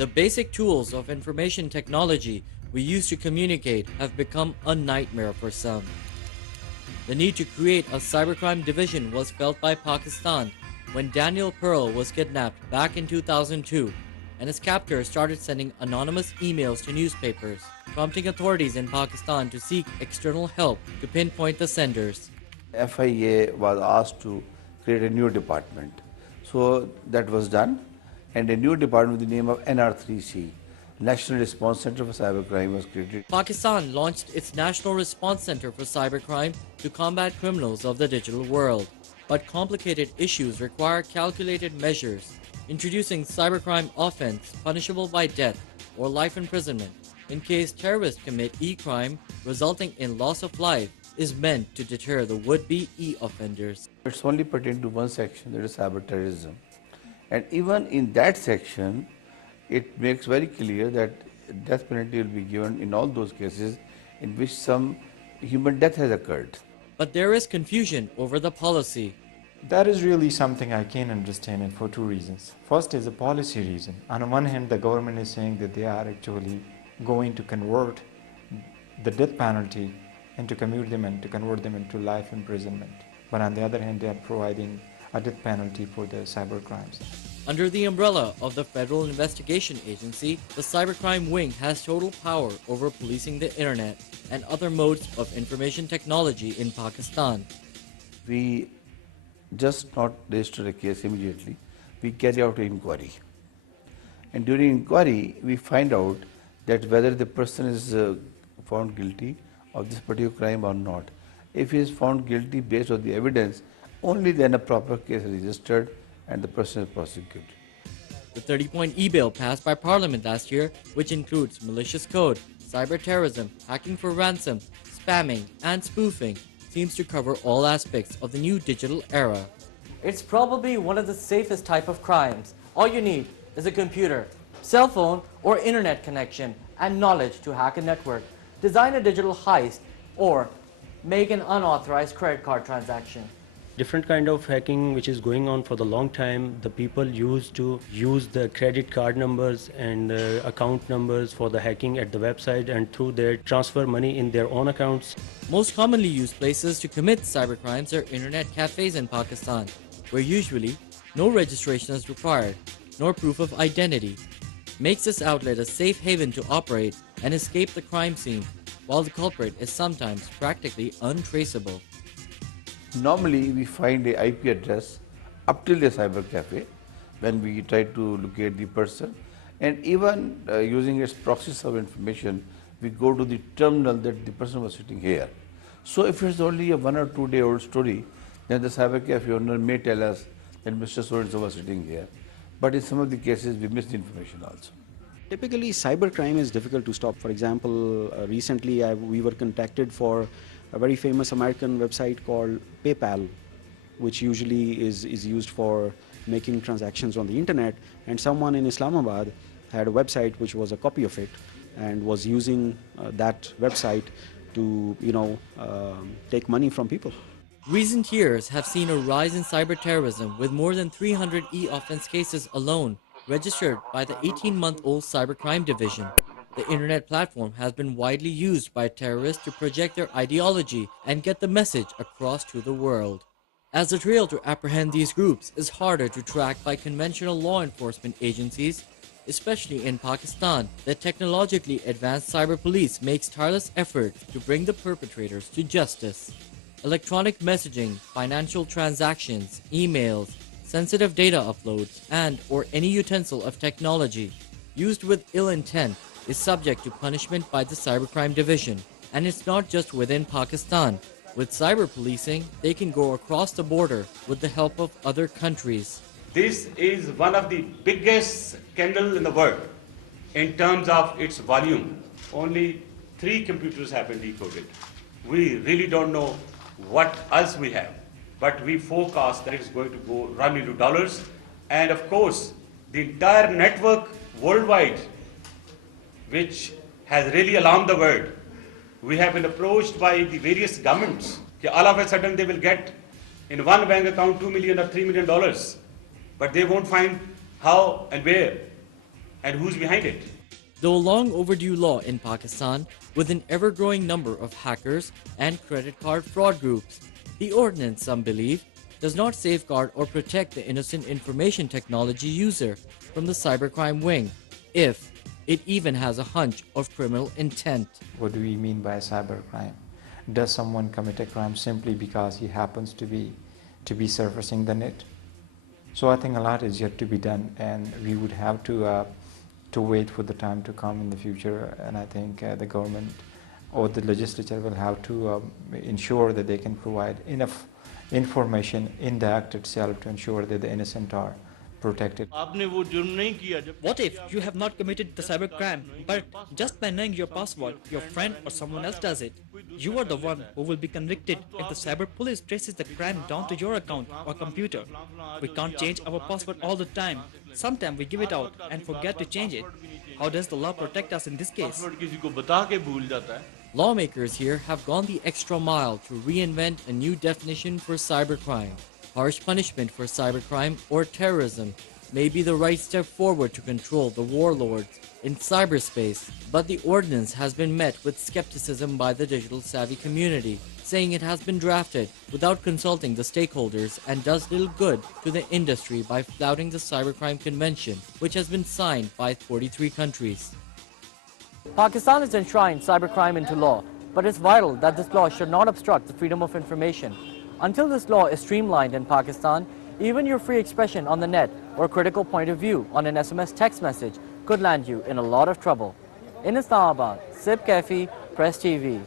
The basic tools of information technology we use to communicate have become a nightmare for some. The need to create a cybercrime division was felt by Pakistan when Daniel Pearl was kidnapped back in 2002, and his captors started sending anonymous emails to newspapers, prompting authorities in Pakistan to seek external help to pinpoint the senders. FIA was asked to create a new department. So that was done, and a new department with the name of NR3C, National Response Center for Cybercrime, was created. Pakistan launched its National Response Center for Cybercrime to combat criminals of the digital world. But complicated issues require calculated measures. Introducing cybercrime offense punishable by death or life imprisonment in case terrorists commit e-crime resulting in loss of life is meant to deter the would-be e-offenders. It's only pertained to one section, that is cyber terrorism. And even in that section, it makes very clear that death penalty will be given in all those cases in which some human death has occurred. But there is confusion over the policy. That is really something I can't understand it for two reasons. First is a policy reason. On one hand, the government is saying that they are actually going to convert the death penalty and to commute them and to convert them into life imprisonment. But on the other hand, they are providing a death penalty for the cyber crimes. Under the umbrella of the Federal Investigation Agency, the Cybercrime Wing has total power over policing the internet and other modes of information technology in Pakistan. We just not register a case immediately, we carry out an inquiry. And during inquiry, we find out that whether the person is found guilty of this particular crime or not. If he is found guilty based on the evidence, only then a proper case is registered and the person is prosecuted. The 30-point e-bill passed by Parliament last year, which includes malicious code, cyber terrorism, hacking for ransom, spamming, and spoofing, seems to cover all aspects of the new digital era. It's probably one of the safest type of crimes. All you need is a computer, cell phone, or internet connection, and knowledge to hack a network, design a digital heist, or make an unauthorized credit card transaction. Different kind of hacking which is going on for the long time. The people used to use the credit card numbers and account numbers for the hacking at the website, and through there transfer money in their own accounts. Most commonly used places to commit cybercrimes are internet cafes in Pakistan, where usually no registration is required, nor proof of identity. Makes this outlet a safe haven to operate and escape the crime scene, while the culprit is sometimes practically untraceable. Normally, we find a IP address up till the cyber cafe when we try to locate the person, and even using its proxy server information, we go to the terminal that the person was sitting here. So if it's only a 1 or 2 day old story, then the cyber cafe owner may tell us that Mr. So-and-so was sitting here. But in some of the cases, we miss the information also. Typically, cybercrime is difficult to stop. For example, recently we were contacted for a very famous American website called PayPal, which usually is used for making transactions on the internet, and someone in Islamabad had a website which was a copy of it and was using that website to take money from people. Recent years have seen a rise in cyber terrorism, with more than 300 e-offense cases alone registered by the 18-month-old Cybercrime Division. The internet platform has been widely used by terrorists to project their ideology and get the message across to the world. As the trail to apprehend these groups is harder to track by conventional law enforcement agencies, especially in Pakistan, the technologically advanced cyber police makes tireless efforts to bring the perpetrators to justice. Electronic messaging, financial transactions, emails, sensitive data uploads, and/or any utensil of technology used with ill intent is subject to punishment by the Cybercrime Division. And it's not just within Pakistan. With cyber policing, they can go across the border with the help of other countries. This is one of the biggest scandal in the world in terms of its volume. Only 3 computers have been decoded. We really don't know what else we have, but we forecast that it's going to go run into dollars. And of course, the entire network worldwide, which has really alarmed the world. We have been approached by the various governments. All of a sudden they will get in one bank account $2 million or $3 million, but they won't find how and where. and who's behind it. Though a long overdue law in Pakistan with an ever-growing number of hackers and credit card fraud groups, the ordinance, some believe, does not safeguard or protect the innocent information technology user from the cybercrime wing, if it even has a hunch of criminal intent. What do we mean by cybercrime? Does someone commit a crime simply because he happens to be surfacing the net? So I think a lot is yet to be done, and we would have to wait for the time to come in the future. And I think the government or the legislature will have to ensure that they can provide enough information in the act itself to ensure that the innocent are protected. What if you have not committed the cybercrime, but just by knowing your password, your friend or someone else does it? You are the one who will be convicted if the cyber police traces the crime down to your account or computer. We can't change our password all the time. Sometimes we give it out and forget to change it. How does the law protect us in this case? Lawmakers here have gone the extra mile to reinvent a new definition for cybercrime. Harsh punishment for cybercrime or terrorism may be the right step forward to control the warlords in cyberspace, but the ordinance has been met with skepticism by the digital savvy community, saying it has been drafted without consulting the stakeholders and does little good to the industry by flouting the Cybercrime Convention, which has been signed by 43 countries. Pakistan has enshrined cybercrime into law, but it's vital that this law should not obstruct the freedom of information. Until this law is streamlined in Pakistan, even your free expression on the net or critical point of view on an SMS text message could land you in a lot of trouble. In Islamabad, Sib Kafi, Press TV.